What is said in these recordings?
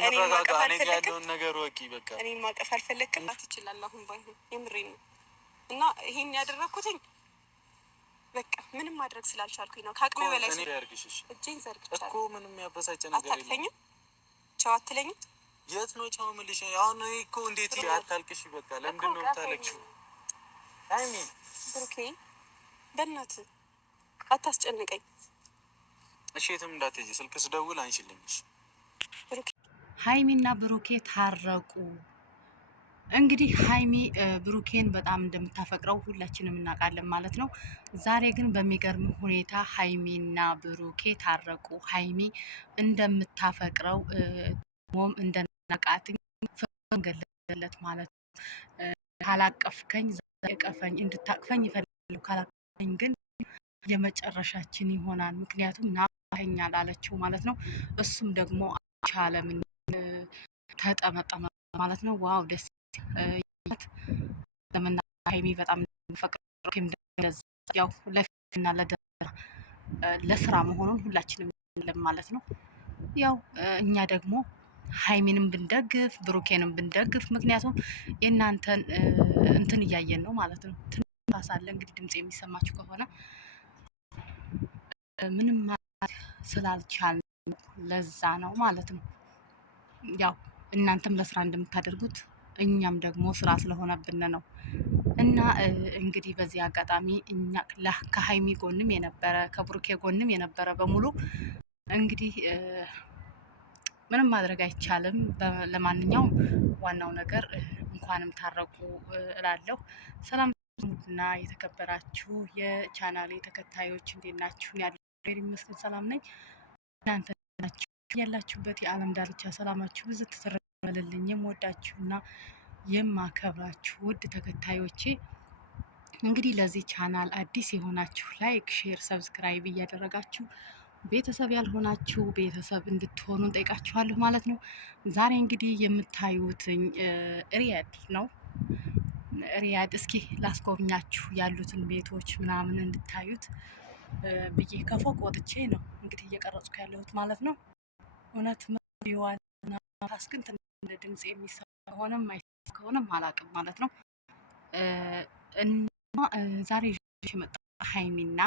እንረጋጋ። እኔ ጋር ያለውን ነገር ወቂ። በቃ እኔን ማቀፍ አልፈለክም ትችላለህ። አሁን ባይሆን የምሬን ነው። እና ይሄን ያደረኩትኝ በቃ ምንም ማድረግ ስላልቻልኩኝ ነው። ከአቅሜ በላይ እጄን ዘርግቻለሁ እኮ። ምንም ያበሳጨ ነገር የለም። አታልፈኝም? ቻው አትለኝም? የት ነው ቻው የምልሽ? አሁን እኮ እንዴት አታልቅሽ? በቃ ለምንድን ነው የምታለቅሽው? ሃይሚ ብሩኬ፣ በእናትህ አታስጨንቀኝ እሺ። የትም እንዳትሄጂ፣ ስልክ ስደውል አንቺልኝ። ሃይሚና ብሩኬ ታረቁ። እንግዲህ ሃይሚ ብሩኬን በጣም እንደምታፈቅረው ሁላችንም እናውቃለን ማለት ነው። ዛሬ ግን በሚገርም ሁኔታ ሃይሚና ብሩኬ ታረቁ። ሃይሚ እንደምታፈቅረው ሞም እንደናቃትኝ ገለለት ማለት ነው። ካላቀፍከኝ ቀፈኝ፣ እንድታቅፈኝ ይፈልጋሉ። ካላቀፈኝ ግን የመጨረሻችን ይሆናል፣ ምክንያቱም ናፈኛል አለችው ማለት ነው። እሱም ደግሞ አልቻለም፣ ተጠመጠመ ማለት ነው። ዋው ደስ ለምና ሃይሚ በጣም ፈቅር ያው ለፊትና ለስራ መሆኑን ሁላችንም ማለት ነው። ያው እኛ ደግሞ ሃይሚንም ብንደግፍ ብሩኬንም ብንደግፍ፣ ምክንያቱም የእናንተን እንትን እያየን ነው ማለት ነው። ትንሳሳለ እንግዲህ ድምጽ የሚሰማችሁ ከሆነ ምንም ስላልቻል ለዛ ነው ማለት ነው። ያው እናንተም ለስራ እንደምታደርጉት እኛም ደግሞ ስራ ስለሆነብን ነው። እና እንግዲህ በዚህ አጋጣሚ እኛ ከሃይሚ ጎንም የነበረ ከብሩኬ ጎንም የነበረ በሙሉ እንግዲህ ምንም ማድረግ አይቻልም። ለማንኛውም ዋናው ነገር እንኳንም ታረቁ እላለሁ። ሰላም እና የተከበራችሁ የቻናሌ ተከታዮች እንዴት ናችሁ? ያለው ይመስገን ሰላም ነኝ። እናንተ ናችሁ ያላችሁበት የዓለም ዳርቻ ሰላማችሁ ብዙ ትተረበልልኝ። የምወዳችሁና የማከብራችሁ ውድ ተከታዮቼ እንግዲህ ለዚህ ቻናል አዲስ የሆናችሁ ላይክ፣ ሼር፣ ሰብስክራይብ እያደረጋችሁ ቤተሰብ ያልሆናችሁ ቤተሰብ እንድትሆኑ እንጠይቃችኋለሁ ማለት ነው። ዛሬ እንግዲህ የምታዩትኝ ሪያድ ነው። ሪያድ እስኪ ላስጎብኛችሁ ያሉትን ቤቶች ምናምን እንድታዩት ብዬ ከፎቅ ወጥቼ ነው እንግዲህ እየቀረጽኩ ያለሁት ማለት ነው። እውነት ዋና ግን እንደ ድምጽ የሚሰማ ከሆነም አይሰማ ከሆነም አላውቅም ማለት ነው። እና ዛሬ የመጣ ሃይሚና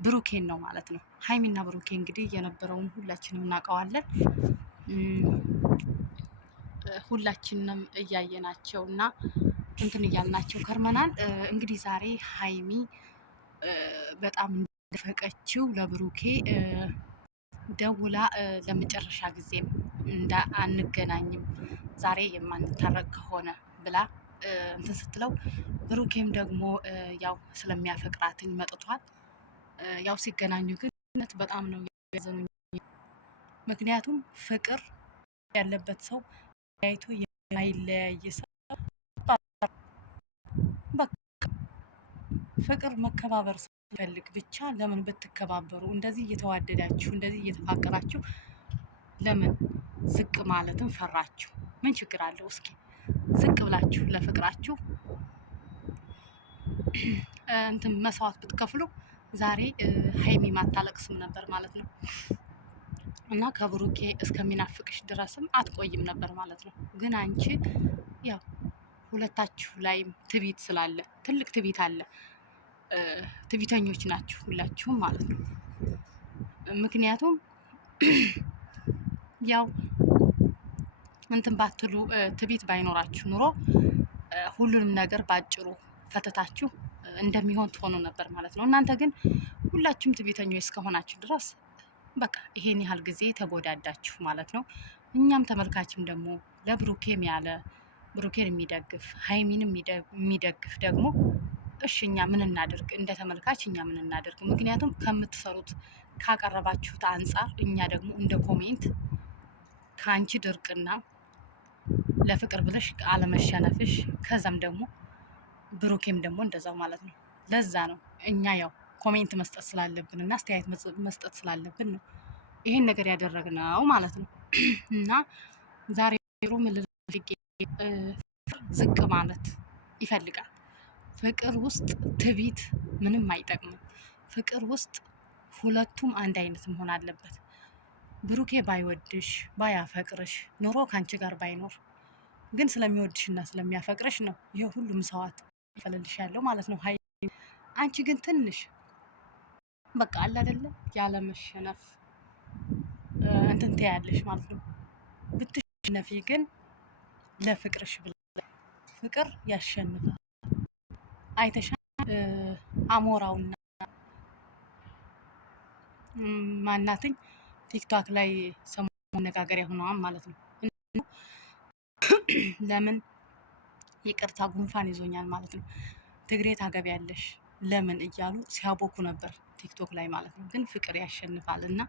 ብሩኬን ነው ማለት ነው። ሃይሚና ብሩኬ እንግዲህ የነበረውን ሁላችንም እናውቀዋለን። ሁላችንም እያየናቸው እና እንትን እያልናቸው ከርመናል። እንግዲህ ዛሬ ሃይሚ በጣም እንደፈቀችው ለብሩኬ ደውላ ለመጨረሻ ጊዜም አንገናኝም ዛሬ የማንታረቅ ከሆነ ብላ እንትን ስትለው ብሩኬም ደግሞ ያው ስለሚያፈቅራትኝ መጥቷል። ያው ሲገናኙ ግን በጣም ነው ያዘኑኝ። ምክንያቱም ፍቅር ያለበት ሰው አይቶ የማይለያይ ሰው ፍቅር መከባበር ሲፈልግ ብቻ ለምን ብትከባበሩ እንደዚህ እየተዋደዳችሁ እንደዚህ እየተፋቀራችሁ ለምን ዝቅ ማለትም ፈራችሁ? ምን ችግር አለው? እስኪ ዝቅ ብላችሁ ለፍቅራችሁ እንትን መስዋዕት ብትከፍሉ ዛሬ ሃይሚ ማታለቅስም ነበር ማለት ነው። እና ከብሩኬ እስከሚናፍቅሽ ድረስም አትቆይም ነበር ማለት ነው። ግን አንቺ ያው ሁለታችሁ ላይም ትቢት ስላለ ትልቅ ትቢት አለ። ትቢተኞች ናችሁ ሁላችሁም ማለት ነው። ምክንያቱም ያው እንትን ባትሉ ትቢት ባይኖራችሁ ኑሮ ሁሉንም ነገር ባጭሩ ፈተታችሁ እንደሚሆን ትሆኑ ነበር ማለት ነው። እናንተ ግን ሁላችሁም ትቢተኞች እስከሆናችሁ ድረስ በቃ ይሄን ያህል ጊዜ ተጎዳዳችሁ ማለት ነው። እኛም ተመልካችም ደግሞ ለብሩኬም ያለ ብሩኬን የሚደግፍ ሃይሚን የሚደግፍ ደግሞ እሺ እኛ ምን እናድርግ? እንደ ተመልካች እኛ ምን እናድርግ? ምክንያቱም ከምትሰሩት ካቀረባችሁት አንጻር እኛ ደግሞ እንደ ኮሜንት ከአንቺ ድርቅና ለፍቅር ብለሽ አለመሸነፍሽ ከዛም ደግሞ ብሩኬም ደግሞ እንደዛው ማለት ነው። ለዛ ነው እኛ ያው ኮሜንት መስጠት ስላለብን እና አስተያየት መስጠት ስላለብን ነው ይሄን ነገር ያደረግነው ማለት ነው። እና ዛሬ ዝቅ ማለት ይፈልጋል። ፍቅር ውስጥ ትቢት ምንም አይጠቅምም። ፍቅር ውስጥ ሁለቱም አንድ አይነት መሆን አለበት። ብሩኬ ባይወድሽ ባያፈቅርሽ ኑሮ ካንቺ ጋር ባይኖር ግን ስለሚወድሽና ስለሚያፈቅርሽ ነው ይሄ ሁሉ መስዋዕት ይፈልልሽ ያለው ማለት ነው። ሀይ አንቺ ግን ትንሽ በቃ አለ አይደለ ያለ መሸነፍ እንትን ትያለሽ ማለት ነው። ብትሸነፊ ግን ለፍቅርሽ ብለ ፍቅር ያሸንፋል። አይተሻ አሞራውና ማናትኝ ቲክቶክ ላይ ሰሞኑን መነጋገሪያ ሆነዋል ማለት ነው። ለምን ይቅርታ ጉንፋን ይዞኛል ማለት ነው ትግሬ ታገቢያለሽ ለምን እያሉ ሲያቦኩ ነበር ቲክቶክ ላይ ማለት ነው። ግን ፍቅር ያሸንፋል እና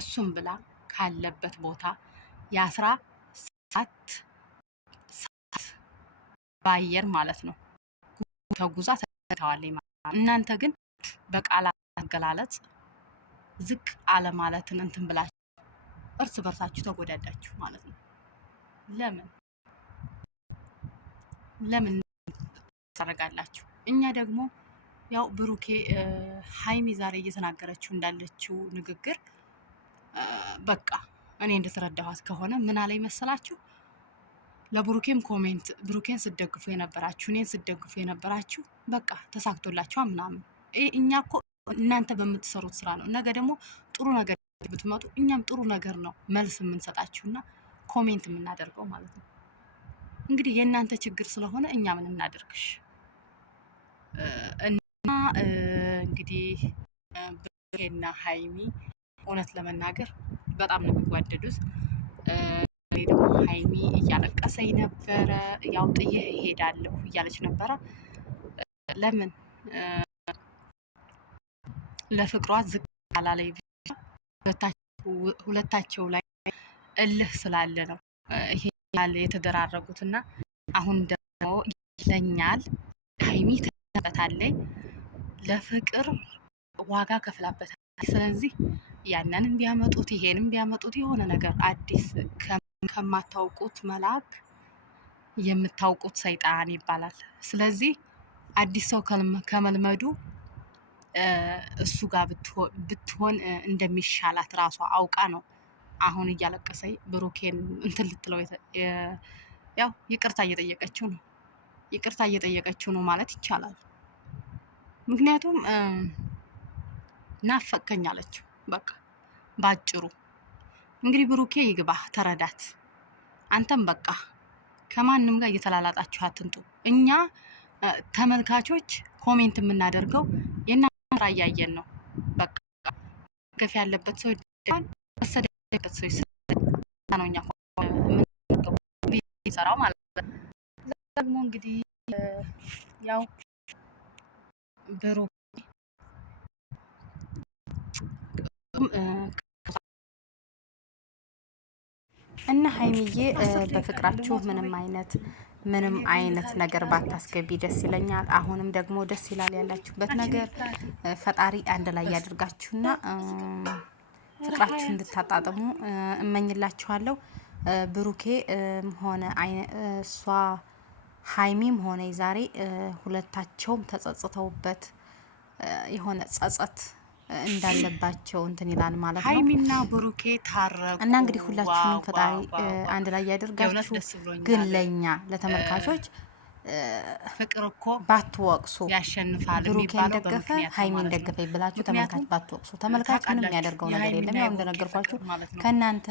እሱም ብላ ካለበት ቦታ የአስራ ሰዓት በአየር ማለት ነው ተጉዛ ተተዋለች ማለት ነው። እናንተ ግን በቃላት አገላለጽ ዝቅ አለ ማለትን እንትን ብላችሁ እርስ በርሳችሁ ተጎዳዳችሁ ማለት ነው። ለምን ታደርጋላችሁ? እኛ ደግሞ ያው ብሩኬ ሀይሚ ዛሬ እየተናገረችው እንዳለችው ንግግር በቃ እኔ እንደተረዳኋት ከሆነ ምን አለ መሰላችሁ? ለብሩኬም ኮሜንት ብሩኬን ስደግፉ የነበራችሁ እኔን ስደግፉ የነበራችሁ በቃ ተሳክቶላችኋል ምናምን። እኛ እኮ እናንተ በምትሰሩት ስራ ነው። ነገ ደግሞ ጥሩ ነገር ብትመጡ እኛም ጥሩ ነገር ነው መልስ የምንሰጣችሁና ኮሜንት የምናደርገው ማለት ነው። እንግዲህ የእናንተ ችግር ስለሆነ እኛ ምን እናደርግሽ እና እንግዲህ ብሩኬና ሀይሚ እውነት ለመናገር በጣም ነው የሚዋደዱት። ደግሞ ሀይሚ እያለቀሰኝ ነበረ፣ ያው ጥዬ እሄዳለሁ እያለች ነበረ። ለምን ለፍቅሯ ዝቅ አላለኝ ብቻ ሁለታቸው ላይ እልህ ስላለ ነው ይሄ ያለ የተደራረጉትና አሁን ደግሞ ይለኛል ሀይሚ ተበታለኝ ለፍቅር ዋጋ ከፍላበታል። ስለዚህ ያንንም ቢያመጡት ይሄንም ቢያመጡት የሆነ ነገር አዲስ ከማታውቁት መልአክ የምታውቁት ሰይጣን ይባላል። ስለዚህ አዲስ ሰው ከመልመዱ እሱ ጋር ብትሆን እንደሚሻላት ራሷ አውቃ ነው አሁን እያለቀሰኝ ብሩኬን እንትን ልትለው ያው ይቅርታ እየጠየቀችው ነው ማለት ይቻላል። ምክንያቱም ናፈቀኝ አለችው። በቃ ባጭሩ እንግዲህ ብሩኬ ይግባህ፣ ተረዳት። አንተም በቃ ከማንም ጋር እየተላላጣችሁ አትንጡ። እኛ ተመልካቾች ኮሜንት የምናደርገው የእናንተ ስራ እያየን ነው። በቃ ገፍ ያለበት ሰው መሰደ ያለበት ሰው ነው እኛ የምንሰራው ማለት ነው። ደግሞ እንግዲህ ያው ብሩኬ እና ሀይሚዬ በፍቅራችሁ ምንም አይነት ነገር ባታስገቢ ደስ ይለኛል። አሁንም ደግሞ ደስ ይላል ያላችሁበት ነገር። ፈጣሪ አንድ ላይ ያድርጋችሁና ፍቅራችሁ እንድታጣጥሙ እመኝላችኋለሁ። ብሩኬ ሆነ እሷ ሀይሚም ሆነ ዛሬ ሁለታቸውም ተጸጽተውበት የሆነ ጸጸት እንዳለባቸው እንትን ይላል ማለት ነው። ሀይሚና ብሩኬ ታረቁ እና እንግዲህ ሁላችሁንም ፈጣሪ አንድ ላይ ያደርጋችሁ። ግን ለኛ ለተመልካቾች ፍቅር እኮ ባትወቅሱ ያሸንፋል። ብሩኬን ደገፈ ሀይሚን ደገፈ ይብላችሁ ተመልካች ባትወቅሱ። ተመልካች ምንም የሚያደርገው ነገር የለም። ያው እንደነገርኳችሁ ከእናንተ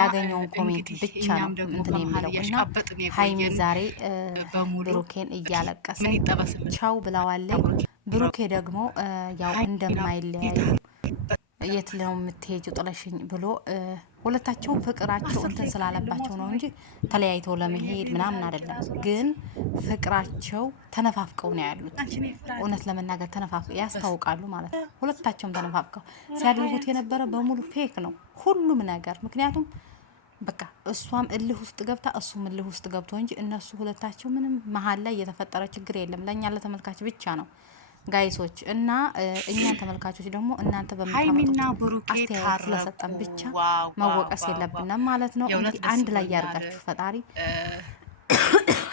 ያገኘውን ኮሜንት ብቻ ነው እንትን የሚለው እና ሀይሚ ዛሬ ብሩኬን እያለቀሰ ቻው ብለዋለች። ብሩኬ ደግሞ ያው እንደማይለያዩ የት ነው የምትሄጂው ጥለሽኝ ብሎ ሁለታቸውም ፍቅራቸው እንትን ስላለባቸው ነው እንጂ ተለያይተው ለመሄድ ምናምን አይደለም። ግን ፍቅራቸው ተነፋፍቀው ነው ያሉት። እውነት ለመናገር ተነፋፍቀው ያስታውቃሉ ማለት ነው። ሁለታቸውም ተነፋፍቀው ሲያደርጉት የነበረ በሙሉ ፌክ ነው ሁሉም ነገር። ምክንያቱም በቃ እሷም እልህ ውስጥ ገብታ እሱም እልህ ውስጥ ገብቶ እንጂ እነሱ ሁለታቸው ምንም መሀል ላይ የተፈጠረ ችግር የለም። ለእኛ ለተመልካች ብቻ ነው ጋይሶች እና እኛን ተመልካቾች ደግሞ እናንተ በምታመጡት አስተያየት ስለሰጠን ብቻ መወቀስ የለብንም ማለት ነው። እንግዲህ አንድ ላይ ያርጋችሁ ፈጣሪ።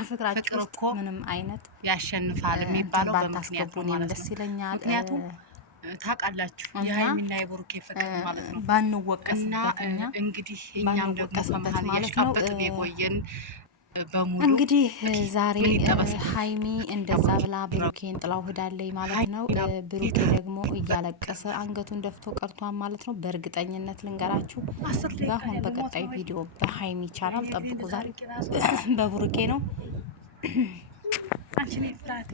ፍቅራችሁ ውስጥ ምንም አይነት ያሸንፋል የሚባለው ባታስገቡ እኔም ደስ ይለኛል። ታውቃላችሁ የሀይሚና የብሩኬ ፍቅር ማለት ነው። ባንወቀስበት እና እንግዲህ እኛም ደግሞ ከመሀል እያሽቃበጥን የቆየን በሙሉ እንግዲህ ዛሬ ሀይሚ እንደዛ ብላ ብሩኬን ጥላው ሄዳለች ማለት ነው። ብሩኬ ደግሞ እያለቀሰ አንገቱን ደፍቶ ቀርቷን ማለት ነው። በእርግጠኝነት ልንገራችሁ በአሁን በቀጣይ ቪዲዮ በሀይሚ ቻናል ጠብቁ። ዛሬ በብሩኬ ነው፣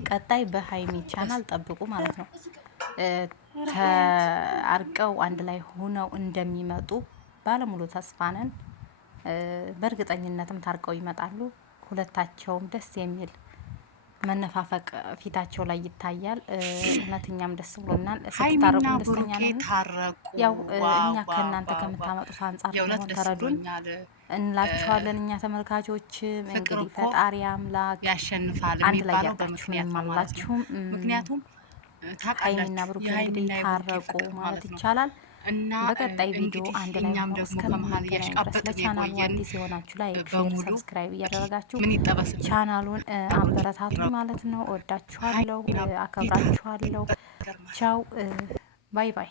ቀጣይ በሀይሚ ቻናል ጠብቁ ማለት ነው። ተአርቀው አንድ ላይ ሆነው እንደሚመጡ ባለሙሉ ተስፋ ነን። በእርግጠኝነትም ታርቀው ይመጣሉ። ሁለታቸውም ደስ የሚል መነፋፈቅ ፊታቸው ላይ ይታያል። እውነተኛም ደስ ብሎናል። ስትታረቁ ደስተኛ ነን። ያው እኛ ከእናንተ ከምታመጡት አንጻር ደግሞ ተረዱን እንላችኋለን። እኛ ተመልካቾችም እንግዲህ ፈጣሪ አምላክ ያሸንፋል አንድ ላይ ያርጋችሁ የማላችሁም ምክንያቱም ሀይሚና ብሩክ እንግዲህ ታረቁ ማለት ይቻላል። እና በቀጣይ ቪዲዮ አንድ ላይ እኛም ደግሞ ከመሀል እያሽቃበጥን ለቻናሉ አዲስ የሆናችሁ ላይክ፣ ሼር፣ ሰብስክራይብ እያደረጋችሁ ቻናሉን አበረታቱ ማለት ነው። ወዳችኋለሁ፣ አከብራችኋለሁ። ቻው፣ ባይ ባይ።